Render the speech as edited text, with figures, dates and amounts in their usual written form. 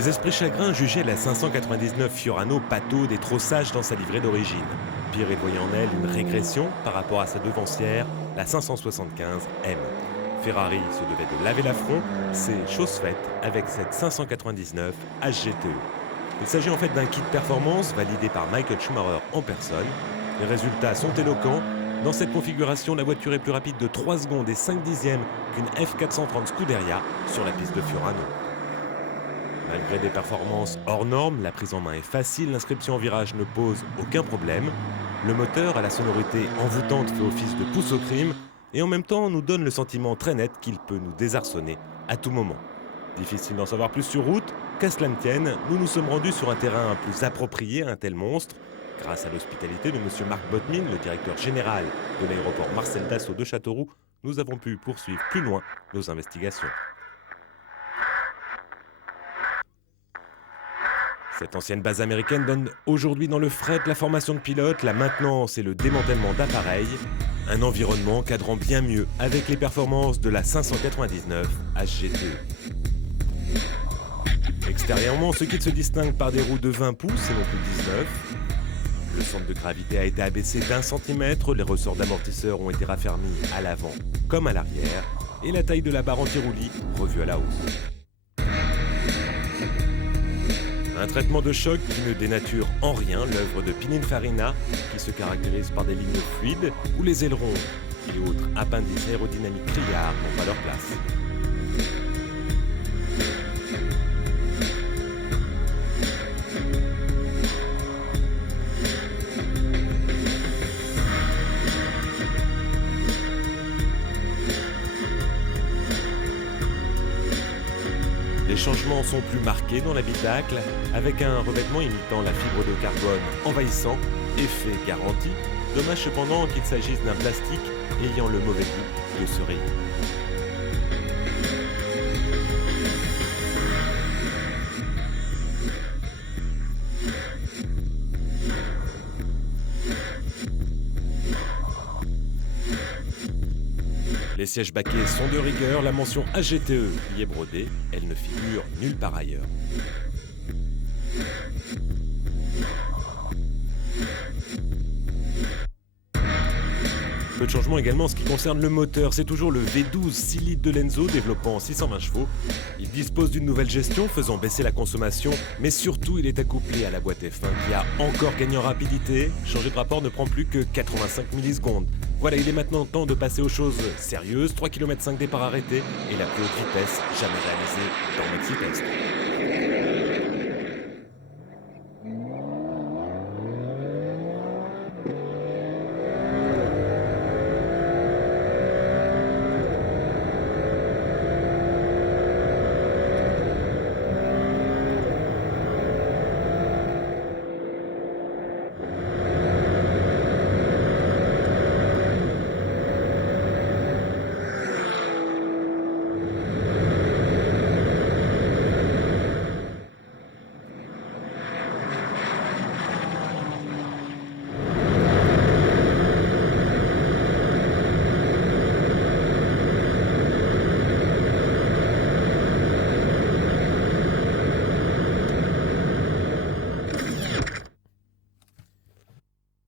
Les esprits chagrins jugeaient la 599 Fiorano pataude et trop sage dans sa livrée d'origine. Pire, ils voyaient en elle une régression par rapport à sa devancière, la 575 M. Ferrari se devait de laver l'affront, c'est chose faite avec cette 599 HGTE. Il s'agit en fait d'un kit performance validé par Michael Schumacher en personne. Les résultats sont éloquents. Dans cette configuration, la voiture est plus rapide de 3 secondes et 5 dixièmes qu'une F430 Scuderia sur la piste de Fiorano. Malgré des performances hors normes, la prise en main est facile, l'inscription en virage ne pose aucun problème. Le moteur à la sonorité envoûtante fait office de pouce au crime et en même temps nous donne le sentiment très net qu'il peut nous désarçonner à tout moment. Difficile d'en savoir plus sur route, qu'à cela ne tienne, nous nous sommes rendus sur un terrain plus approprié à un tel monstre. Grâce à l'hospitalité de M. Marc Botmin, le directeur général de l'aéroport Marcel Dassault de Châteauroux, nous avons pu poursuivre plus loin nos investigations. Cette ancienne base américaine donne aujourd'hui dans le fret la formation de pilotes, la maintenance et le démantèlement d'appareils. Un environnement cadrant bien mieux avec les performances de la 599 HGTE. Extérieurement, ce kit se distingue par des roues de 20 pouces et non plus 19. Le centre de gravité a été abaissé d'1 centimètre, les ressorts d'amortisseurs ont été raffermis à l'avant comme à l'arrière et la taille de la barre anti-roulis revue à la hausse. Un traitement de choc qui ne dénature en rien l'œuvre de Pininfarina, qui se caractérise par des lignes fluides où les ailerons et autres appendices aérodynamiques criards n'ont pas leur place. Les changements sont plus marqués dans l'habitacle, avec un revêtement imitant la fibre de carbone envahissant, effet garanti. Dommage cependant qu'il s'agisse d'un plastique ayant le mauvais goût de se rayer. Les sièges baquets sont de rigueur, la mention HGTE y est brodée, elle ne figure nulle part ailleurs. Peu de changements également en ce qui concerne le moteur, c'est toujours le V12 6 litres de Lenzo développant 620 chevaux. Il dispose d'une nouvelle gestion faisant baisser la consommation, mais surtout il est accouplé à la boîte F1 qui a encore gagné en rapidité. Changer de rapport ne prend plus que 85 millisecondes. Voilà, il est maintenant temps de passer aux choses sérieuses. 3,5 km départ arrêté et la plus haute vitesse jamais réalisée dans Maxi Test.